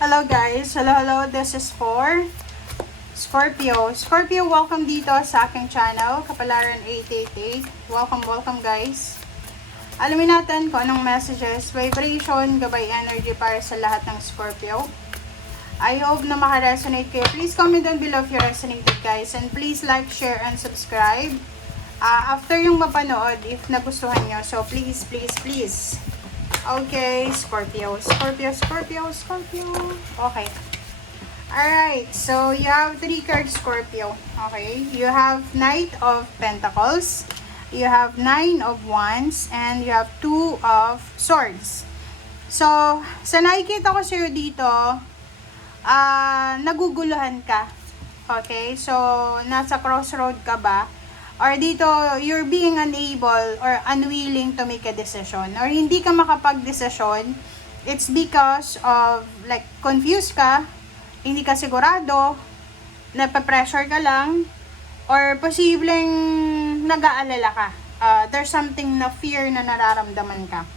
Hello guys, hello, this is for Scorpio. Scorpio, welcome dito sa aking channel, Kapalaran 888. Welcome guys. Alamin natin kung anong messages, vibration, gabay energy para sa lahat ng Scorpio. I hope na makaresonate kayo. Please comment down below if you resonated guys. And please like, share, and subscribe. After yung mapanood, if nagustuhan nyo. So please. Okay, Scorpio. Okay. Alright, so you have 3 cards, Scorpio. Okay, you have Knight of Pentacles, you have 9 of Wands, and you have 2 of Swords. So, sa nakikita ko sa'yo dito, naguguluhan ka. Okay, so nasa crossroad ka ba? Or dito, you're being unable or unwilling to make a decision. Or hindi ka makapag-desisyon. It's because of, like, confused ka, hindi ka sigurado, napapressure ka lang, or posibleng nag-aalala ka. There's something na fear na nararamdaman ka.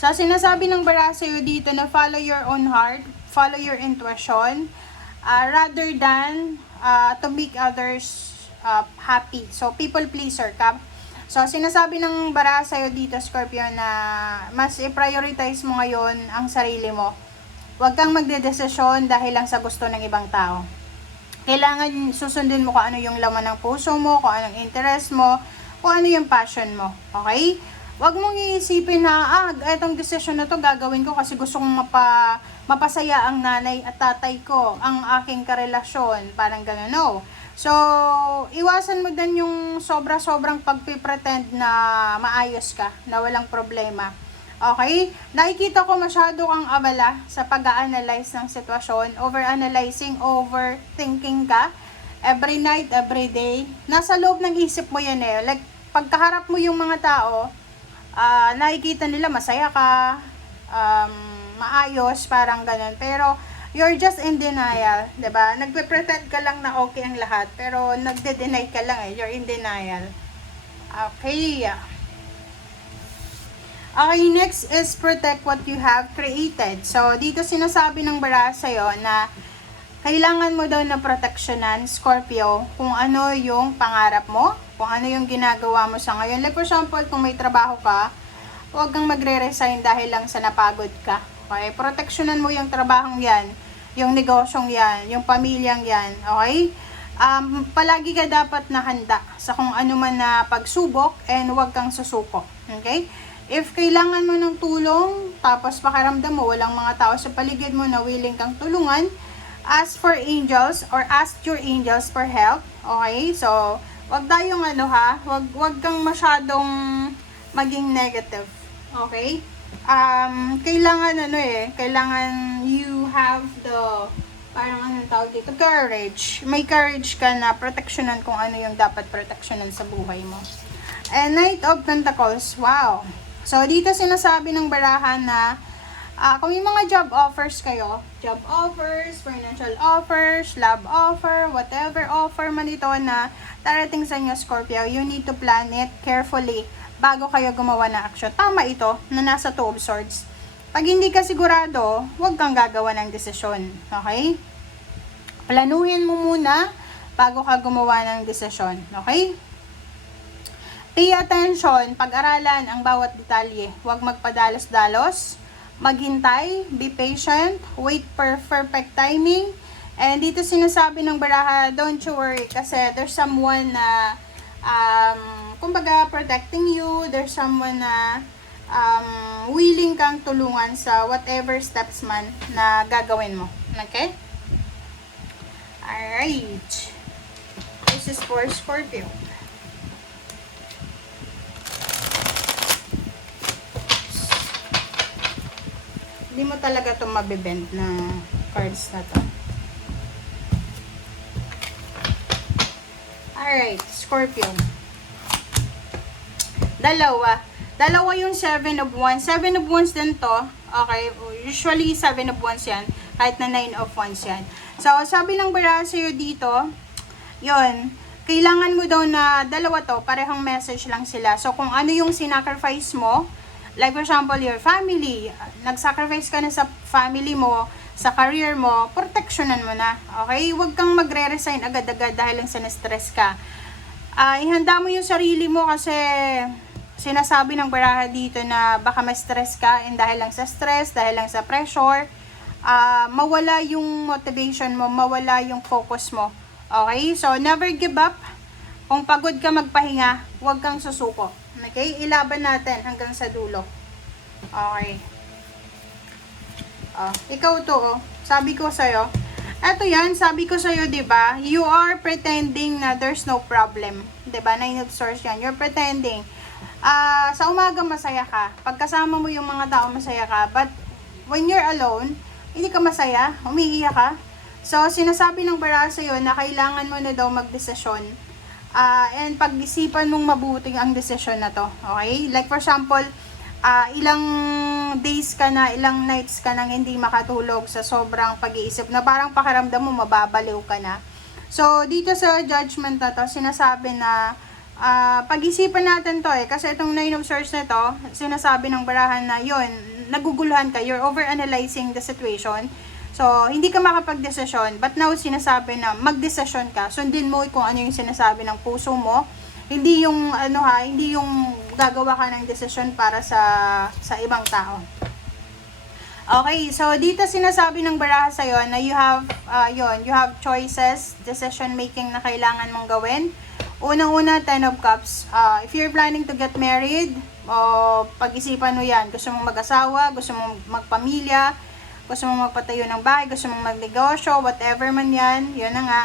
So, sinasabi ng bara sa'yo dito na follow your own heart, follow your intuition, rather than to make others happy. So, people pleaser ka. So, sinasabi ng bara sa'yo dito, Scorpio, na mas i-prioritize mo ngayon ang sarili mo. Huwag kang magdedesisyon dahil lang sa gusto ng ibang tao. Kailangan susundin mo kung ano yung laman ng puso mo, kung anong interest mo, kung ano yung passion mo. Okay? Huwag mong iisipin na, etong desisyon na to gagawin ko kasi gusto kong mapasaya ang nanay at tatay ko, ang aking karelasyon. Parang gano'n, no? So, iwasan mo din yung sobra-sobrang pagpipretend na maayos ka, na walang problema. Okay? Nakikita ko masyado kang abala sa pag-a-analyze ng sitwasyon, over-analyzing, overthinking ka, every night, every day. Nasa loob ng isip mo yan eh. Like, pagkaharap mo yung mga tao, nakikita nila masaya ka, maayos, parang ganun. Pero, you're just in denial, 'di ba? Nagpe-pretend ka lang na okay ang lahat, pero nagde-deny ka lang eh. You're in denial. Okay. Okay, next is protect what you have created. So, dito sinasabi ng bara sa'yo na kailangan mo daw na proteksyonan, Scorpio, kung ano yung pangarap mo, kung ano yung ginagawa mo sa ngayon. Like for example, kung may trabaho ka, huwag kang magre-resign dahil lang sa napagod ka. Okay? Proteksyonan mo yung trabahong yan, yung negosyong yan, yung pamilyang yan. Okay? Palagi ka dapat na handa sa kung ano man na pagsubok and huwag kang susuko. Okay? If kailangan mo ng tulong, tapos pakiramdam mo walang mga tao sa paligid mo na willing kang tulungan, ask for angels or ask your angels for help. Okay? So, wag tayong wag kang masyadong maging negative. Okay? Kailangan you have the, parang anong tawag dito, courage. May courage ka na proteksyonan kung ano yung dapat proteksyonan sa buhay mo. And Knight of Pentacles, wow. So, dito sinasabi ng barahan na kung may mga job offers kayo, job offers, financial offers, love offer, whatever offer man ito na darating sa inyo, Scorpio, you need to plan it carefully bago kayo gumawa ng aksyon. Tama ito na nasa 2 of Swords. Pag hindi ka sigurado, huwag kang gagawa ng desisyon. Okay? Planuhin mo muna bago ka gumawa ng desisyon. Okay? Pay attention, pag-aralan ang bawat detalye. Huwag magpadalos-dalos. Maghintay, be patient, wait for perfect timing. And dito sinasabi ng baraha, don't you worry kasi there's someone na kumbaga protecting you, there's someone na willing kang tulungan sa whatever steps man na gagawin mo. Okay? Alright. This is for Scorpio. Hindi mo talaga ito mabibend na cards na to. Alright, Scorpio. Dalawa yung 7 of Wands. 7 of Wands din to. Okay, usually 7 of Wands yan. Kahit na 9 of Wands yan. So, sabi ng bara sa'yo dito, yun, kailangan mo daw na dalawa to, parehong message lang sila. So, kung ano yung sinacrifice mo, like for example, your family, nag-sacrifice ka na sa family mo, sa career mo, proteksyonan mo na. Okay? Huwag kang magre-resign agad-agad dahil lang sa stress ka. Ihanda mo yung sarili mo kasi sinasabi ng baraha dito na baka ma-stress ka and dahil lang sa stress, dahil lang sa pressure, mawala yung motivation mo, mawala yung focus mo. Okay? So, never give up. Kung pagod ka magpahinga, huwag kang susuko. Okay? Ilaban natin hanggang sa dulo. Okay. Ikaw to, sabi ko sa'yo. Eto yan, sabi ko sa'yo, diba? You are pretending na there's no problem. Diba? Nine of Swords yan. You're pretending. Sa umaga masaya ka. Pagkasama mo yung mga tao masaya ka. But when you're alone, hindi ka masaya. Umiiyak ka. So, sinasabi ng baraha sa'yo na kailangan mo na daw magdesisyon. And pag-isipan mong mabuti ang desisyon na to. Okay? Like for example, ilang days ka na, ilang nights ka nang hindi makatulog sa sobrang pag-iisip na parang pakiramdam mo mababaliw ka na. So, dito sa judgment na to, sinasabi na pag-isipan natin to kasi itong 9 of Swords na to, sinasabi ng barahan na yun, naguguluhan ka, you're overanalyzing the situation. So, hindi ka makapag-desisyon, but now sinasabi na mag-desisyon ka, sundin mo kung ano yung sinasabi ng puso mo. Hindi yung hindi yung gagawa ka ng desisyon para sa ibang tao. Okay, so dito sinasabi ng baraha sa iyo na you have choices, decision making na kailangan mong gawin. Unang-una, 10 of Cups. If you're planning to get married, pag-isipan mo 'yan. Gusto mong mag-asawa, gusto mong magpamilya, gusto mong magpatayo ng bahay, gusto mong magnegosyo, whatever man 'yan, 'yun na nga.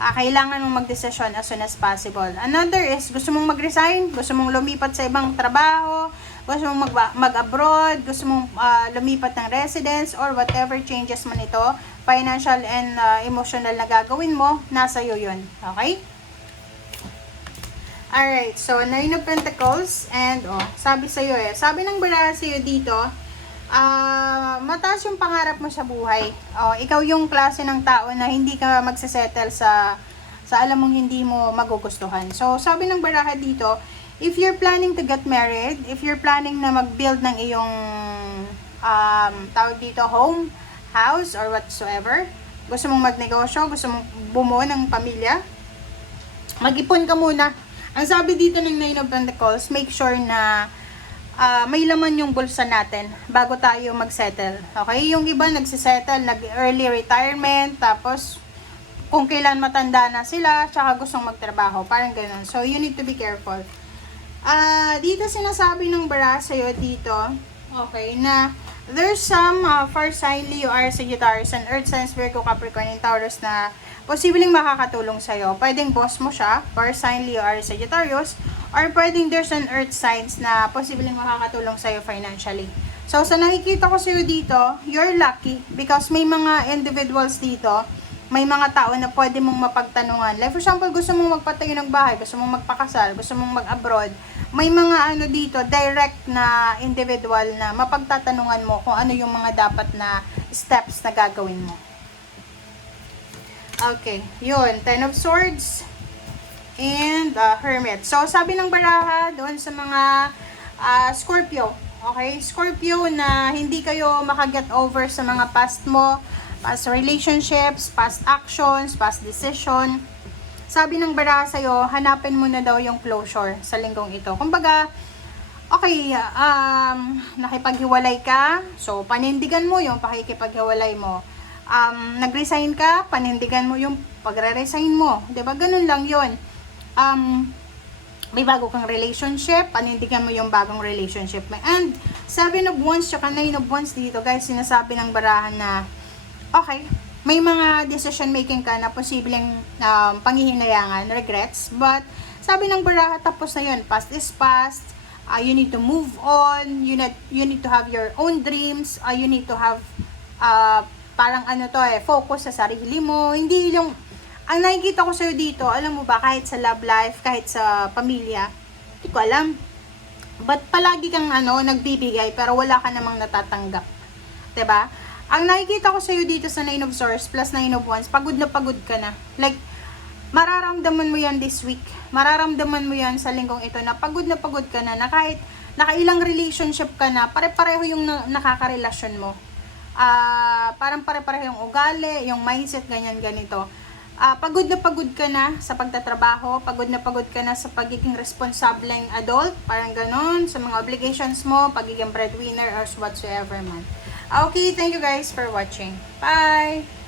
Kailangan mong magdesisyon as soon as possible. Another is, gusto mong mag-resign, gusto mong lumipat sa ibang trabaho, gusto mong mag-abroad, gusto mong lumipat ng residence, or whatever changes man ito, financial and emotional na gagawin mo, nasa iyo yun. Okay? Alright, so 9 of Pentacles, and sabi sa'yo sabi ng baraha sa'yo dito, mataas yung pangarap mo sa buhay. Ikaw yung klase ng tao na hindi ka magsesettle sa alam mong hindi mo magugustuhan. So, sabi ng baraha dito, if you're planning to get married, if you're planning na mag-build ng iyong tawag dito, home, house, or whatsoever, gusto mong magnegosyo, gusto mong bumuo ng pamilya, mag-ipon ka muna. Ang sabi dito ng 9 of Pentacles, make sure na may laman yung bulsa natin bago tayo mag-settle. Okay? Yung iba nagsisettle, nag-early retirement, tapos kung kailan matanda na sila, tsaka gustong magtrabaho. Parang ganun. So, you need to be careful. Dito sinasabi ng baraha sa'yo dito, okay, na there's some fire sign, Leo, Aries, Sagittarius, and Earth signs, Virgo, Capricorn, and Taurus na posibleng makakatulong sa'yo. Pwedeng boss mo siya, fire sign, Leo, Aries, Sagittarius, or pwedeng there's an earth signs na posibleng makakatulong sa'yo financially. So, sa nakikita ko sa'yo dito, you're lucky because may mga individuals dito, may mga tao na pwede mong mapagtanungan. Like for example, gusto mong magpatayo ng bahay, gusto mong magpakasal, gusto mong mag-abroad. May mga dito, direct na individual na mapagtatanungan mo kung ano yung mga dapat na steps na gagawin mo. Okay, yun. 10 of Swords and Hermit. So, sabi ng baraha doon sa mga Scorpio. Okay? Scorpio na hindi kayo makaget over sa mga past mo, past relationships, past actions, past decision. Sabi ng baraha sa'yo, hanapin mo na daw yung closure sa linggong ito. Kumbaga, okay, nakipaghiwalay ka, so panindigan mo yung pakikipaghiwalay mo. Nag-resign ka, panindigan mo yung pagre-resign mo. 'Di ba? Ganun lang 'yon. May bago kang relationship, panindigan mo yung bagong relationship mo. And 7 of Wands, tsaka 9 of Wands dito, guys, sinasabi ng barahan na okay, may mga decision making ka na posibleng panghihinayangan, regrets, but sabi ng baraha, tapos na 'yon. Past is past. You need to move on. You need to have your own dreams. You need to have parang focus sa sarili mo. Hindi yung, ang nakikita ko sa'yo dito, alam mo ba, kahit sa love life, kahit sa pamilya, hindi ko alam. But palagi kang nagbibigay, pero wala ka namang natatanggap. 'Di ba? Ang nakikita ko sa'yo dito sa 9 of Swords plus 9 of Wands, pagod na pagod ka na. Like, mararamdaman mo yan this week. Mararamdaman mo yan sa linggong ito na pagod ka na kahit nakailang relationship ka na, pare-pareho yung nakakarelasyon mo. parang pare-pareho yung ugali, yung mindset, ganyan, ganito. Pagod na pagod ka na sa pagtatrabaho, pagod na pagod ka na sa pagiging responsableng adult, parang ganon, sa mga obligations mo, pagiging breadwinner or whatsoever man. Okay, thank you guys for watching. Bye!